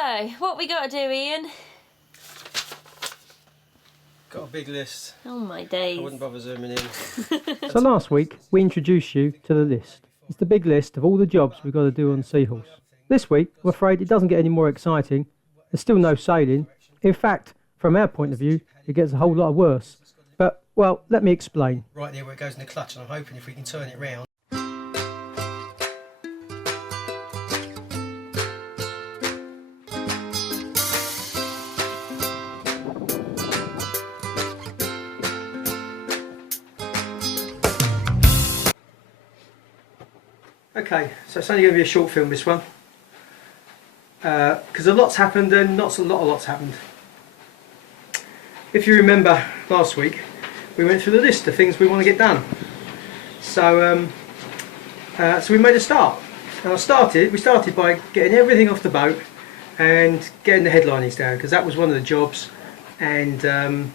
So, what we got to do, Ian? Got a big list. Oh my days. I wouldn't bother zooming in. So last week we introduced you to the list. It's the big list of all the jobs we've got to do on Seahorse. This week, I'm afraid it doesn't get any more exciting. There's still no sailing. In fact, from our point of view, it gets a whole lot worse. But, well, let me explain. Right there where it goes in the clutch, and I'm hoping if we can turn it round. Okay, so it's only going to be a short film, this one, because a lot's happened and not a lot's happened. If you remember last week, we went through the list of things we want to get done. So, so we made a start. And we started by getting everything off the boat and getting the headlinings down, because that was one of the jobs, and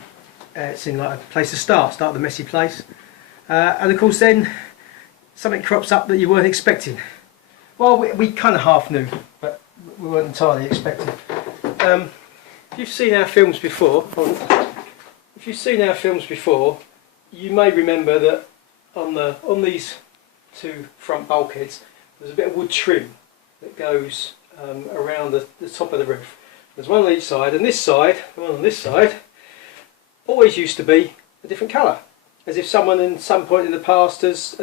it seemed like a place to start the messy place. And of course then, something crops up that you weren't expecting. Well, we kind of half knew, but we weren't entirely expecting. If you've seen our films before, you may remember that on these two front bulkheads, there's a bit of wood trim that goes around the top of the roof. There's one on each side, and this side, the one on this side, always used to be a different colour, as if someone in some point in the past has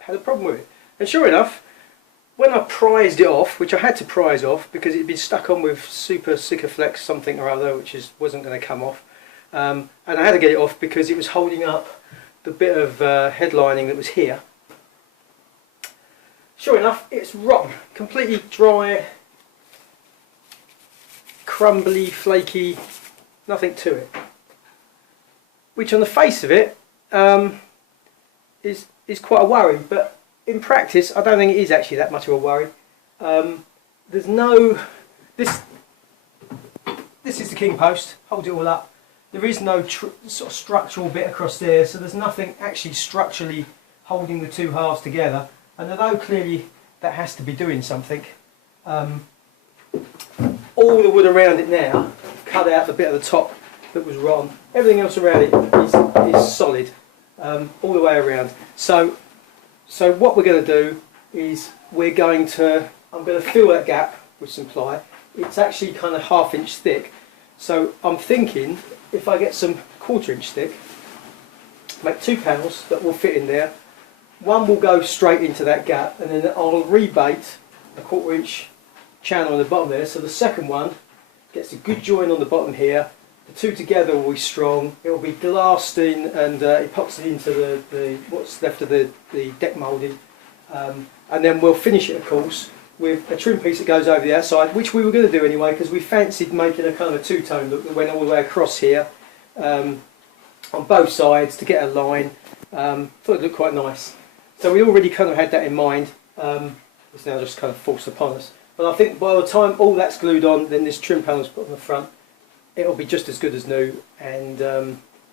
had a problem with it. And sure enough, when I prized it off, which I had to prize off because it had been stuck on with super Sikaflex something or other, which wasn't going to come off, and I had to get it off because it was holding up the bit of headlining that was here. Sure enough, it's rotten, completely dry, crumbly, flaky, nothing to it. Which on the face of it is quite a worry, but in practice I don't think it is actually that much of a worry. There's no... This is the king post, hold it all up. There is no sort of structural bit across there, so there's nothing actually structurally holding the two halves together. And although clearly that has to be doing something, all the wood around it now cut out the bit at the top that was rotten. Everything else around it is solid, all the way around. So what we're going to do is I'm going to fill that gap with some ply. It's actually kind of 1/2 inch thick, so I'm thinking if I get some 1/4 inch thick, make two panels that will fit in there. One will go straight into that gap, and then I'll rebait a 1/4 inch channel on the bottom there, so the second one gets a good join on the bottom here. The two together will be strong. It will be glassed in and epoxied into the what's left of the deck moulding, and then we'll finish it, of course, with a trim piece that goes over the outside, which we were going to do anyway because we fancied making a kind of a two-tone look that went all the way across here on both sides to get a line. Thought it looked quite nice. So we already kind of had that in mind. It's now just kind of forced upon us. But I think by the time all that's glued on, then this trim panel's put on the front, it'll be just as good as new and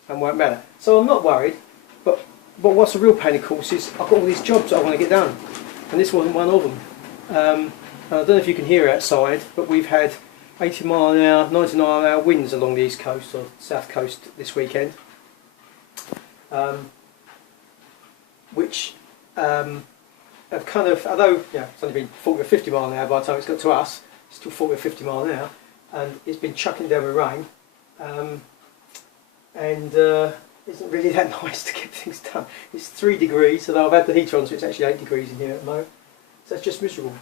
won't matter. So I'm not worried, but what's a real pain, of course, is I've got all these jobs that I want to get done, and this wasn't one of them. And I don't know if you can hear outside, but we've had 80 mile an hour, 90 mile an hour winds along the east coast or south coast this weekend, which have kind of, although it's only been 40 or 50 mile an hour by the time it's got to us, it's still 40 or 50 mile an hour. And it's been chucking down with rain, and isn't really that nice to get things done. It's 3 degrees, although I've had the heater on, so it's actually 8 degrees in here at the moment. So it's just miserable.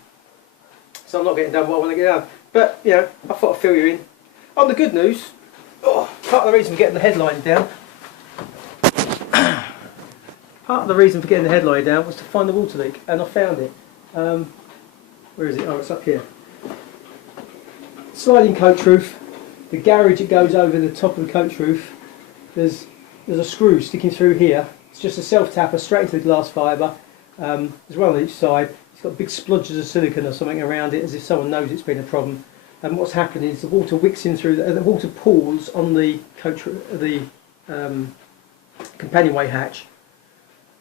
So I'm not getting done what I want to get done. But I thought I'd fill you in. On the good news, part of the reason for getting the headline down, was to find the water leak, and I found it. Where is it? Oh, it's up here. Sliding coach roof, the garage it goes over the top of the coach roof, there's a screw sticking through here. It's just a self-tapper straight into the glass fibre. There's one on each side. It's got big splodges of silicone or something around it as if someone knows it's been a problem. And what's happened is the water wicks in through, the water pools on the companionway hatch,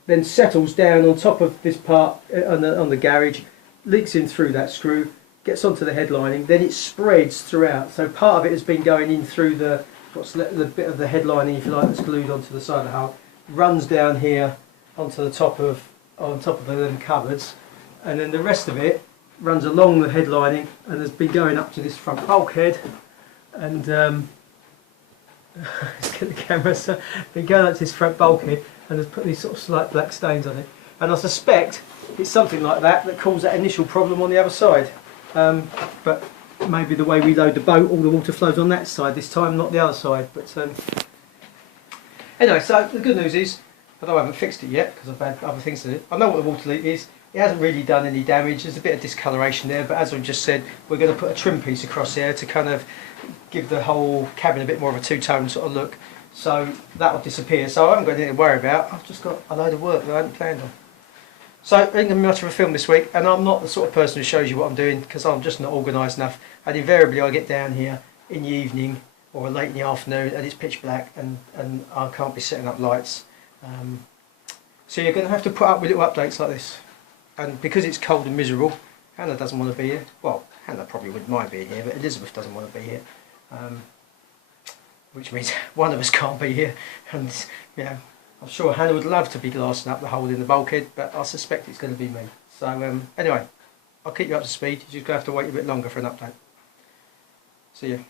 then settles down on top of this part on the garage, leaks in through that screw, gets onto the headlining, then it spreads throughout. So part of it has been going in through the bit of the headlining, if you like, that's glued onto the side of the hull, runs down here onto the top of the cupboards, and then the rest of it runs along the headlining and has been going up to this front bulkhead, and let's get the camera. So been going up to this front bulkhead and has put these sort of slight black stains on it, and I suspect it's something like that caused that initial problem on the other side. But maybe the way we load the boat, all the water flows on that side this time, not the other side. But anyway, so the good news is, although I haven't fixed it yet because I've had other things to do, I know what the water leak is. It hasn't really done any damage. There's a bit of discoloration there, but as I've just said, we're going to put a trim piece across there to kind of give the whole cabin a bit more of a two-tone sort of look. So that will disappear. So I haven't got anything to worry about. I've just got a load of work that I hadn't planned on. So it ain't going to be much of a film this week, and I'm not the sort of person who shows you what I'm doing because I'm just not organised enough. And invariably I get down here in the evening or late in the afternoon and it's pitch black, and I can't be setting up lights. So you're going to have to put up with little updates like this. And because it's cold and miserable, Hannah doesn't want to be here. Well, Hannah probably wouldn't mind being here, but Elizabeth doesn't want to be here. Which means one of us can't be here. And yeah, I'm sure Hannah would love to be glassing up the hole in the bulkhead, but I suspect it's going to be me. So anyway, I'll keep you up to speed. You're just going to have to wait a bit longer for an update. See you.